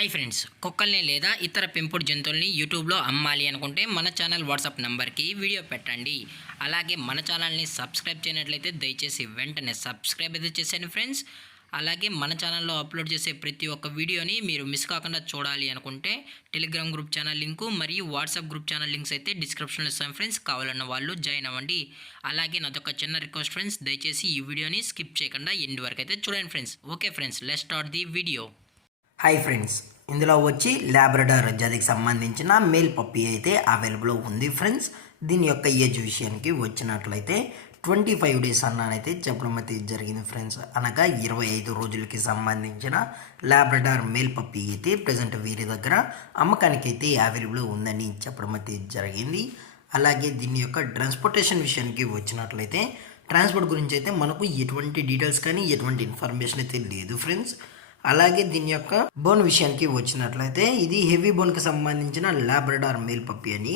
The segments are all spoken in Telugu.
హాయ్ ఫ్రెండ్స్, కుక్కల్ని లేదా ఇతర పెంపుడు జంతువుల్ని యూట్యూబ్లో అమ్మాలి అనుకుంటే మన ఛానల్ వాట్సాప్ నెంబర్కి వీడియో పెట్టండి. అలాగే మన ఛానల్ని సబ్స్క్రైబ్ చేయనట్లయితే దయచేసి వెంటనే సబ్స్క్రైబ్ అయితే చేసేయండి ఫ్రెండ్స్. అలాగే మన ఛానల్లో అప్లోడ్ చేసే ప్రతి ఒక్క వీడియోని మీరు మిస్ కాకుండా చూడాలి అనుకుంటే టెలిగ్రామ్ గ్రూప్ ఛానల్ లింకు మరియు వాట్సాప్ గ్రూప్ ఛానల్ లింక్స్ అయితే డిస్క్రిప్షన్లో ఇస్తాను ఫ్రెండ్స్. కావాలన్న వాళ్ళు జాయిన్ అవ్వండి. అలాగే నాదొక చిన్న రిక్వెస్ట్ ఫ్రెండ్స్, దయచేసి ఈ వీడియోని స్కిప్ చేయకుండా ఎండ్ వరకు అయితే చూడండి friends. Okay friends, let's start the video. Hi friends, ఇందులో వచ్చి లాబ్రడార్ జాతికి సంబంధించిన మేల్ పప్పీ అయితే అవైలబుల్ ఉంది ఫ్రెండ్స్. దీని యొక్క ఏజ్ విషయానికి వచ్చినట్లయితే 25 డేస్ అన్నానైతే చెప్పడం అయితే జరిగింది ఫ్రెండ్స్. అనగా 25 రోజులకి సంబంధించిన లాబ్రడార్ మేల్ పప్పీ అయితే ప్రజెంట్ వీరి దగ్గర అమ్మకానికి అయితే అవైలబుల్ ఉందని చెప్పడం అయితే జరిగింది. అలాగే దీని యొక్క ట్రాన్స్పోర్టేషన్ విషయానికి వచ్చినట్లయితే ట్రాన్స్పోర్ట్ గురించి అయితే మనకు ఎటువంటి డీటెయిల్స్ కానీ ఎటువంటి ఇన్ఫర్మేషన్ అయితే లేదు ఫ్రెండ్స్. అలాగే దీని యొక్క బోన్ విషయానికి వచ్చినట్లయితే ఇది హెవీ బోన్కి సంబంధించిన లాబ్రడార్ మేల్ పప్పీ అని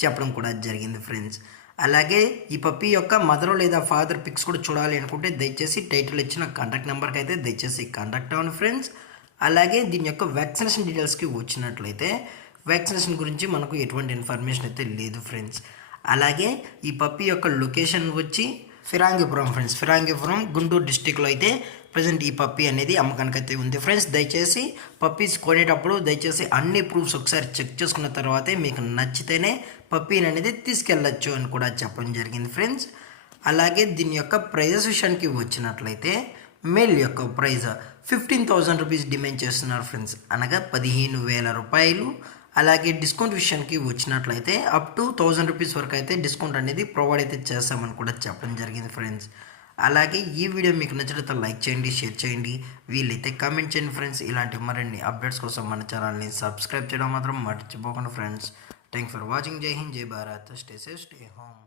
చెప్పడం కూడా జరిగింది ఫ్రెండ్స్. అలాగే ఈ పప్పీ యొక్క మదర్ లేదా ఫాదర్ పిక్స్ కూడా చూడాలి అనుకుంటే దయచేసి టైటిల్ ఇచ్చిన కాంటాక్ట్ నెంబర్కి అయితే దయచేసి కాంటాక్ట్ అవ్వండి ఫ్రెండ్స్. అలాగే దీని యొక్క వ్యాక్సినేషన్ డీటెయిల్స్కి వచ్చినట్లయితే వ్యాక్సినేషన్ గురించి మనకు ఎటువంటి ఇన్ఫర్మేషన్ అయితే లేదు ఫ్రెండ్స్. అలాగే ఈ పప్పీ యొక్క లొకేషన్ వచ్చి ఫిరాంగిపురం ఫ్రెండ్స్. ఫిరాంగిపురం గుంటూరు డిస్టిక్లో అయితే ప్రజెంట్ ఈ పప్పీ అనేది అమ్మకానికి అయితే ఉంది ఫ్రెండ్స్. దయచేసి పప్పీస్ కొనేటప్పుడు దయచేసి అన్ని ప్రూఫ్స్ ఒకసారి చెక్ చేసుకున్న తర్వాతే మీకు నచ్చితేనే పప్పీని అనేది తీసుకెళ్ళచ్చు అని కూడా చెప్పడం జరిగింది ఫ్రెండ్స్. అలాగే దీని యొక్క ప్రైజెస్ విషయానికి వచ్చినట్లయితే మేల్ యొక్క ప్రైజ్ 15,000 రూపీస్ డిమాండ్ చేస్తున్నారు ఫ్రెండ్స్, అనగా 15,000 రూపాయలు. అలాగే డిస్కౌంట్ విషయానికి వచ్చినట్లయితే అప్ టు 1,000 రూపీస్ వరకు అయితే డిస్కౌంట్ అనేది ప్రొవైడ్ అయితే చేస్తామని కూడా చెప్పడం జరిగింది ఫ్రెండ్స్. అలాగే ఈ వీడియో మీకు నచ్చినట్లయితే లైక్ చేయండి, షేర్ చేయండి, వీలైతే కామెంట్ చేయండి ఫ్రెండ్స్. ఇలాంటి మరిన్ని అప్డేట్స్ కోసం మన ఛానల్ని సబ్స్క్రైబ్ చేయడం మాత్రం మర్చిపోకండి ఫ్రెండ్స్. Thanks for watching. జై హింద్, జై Bharat, stay safe, stay home.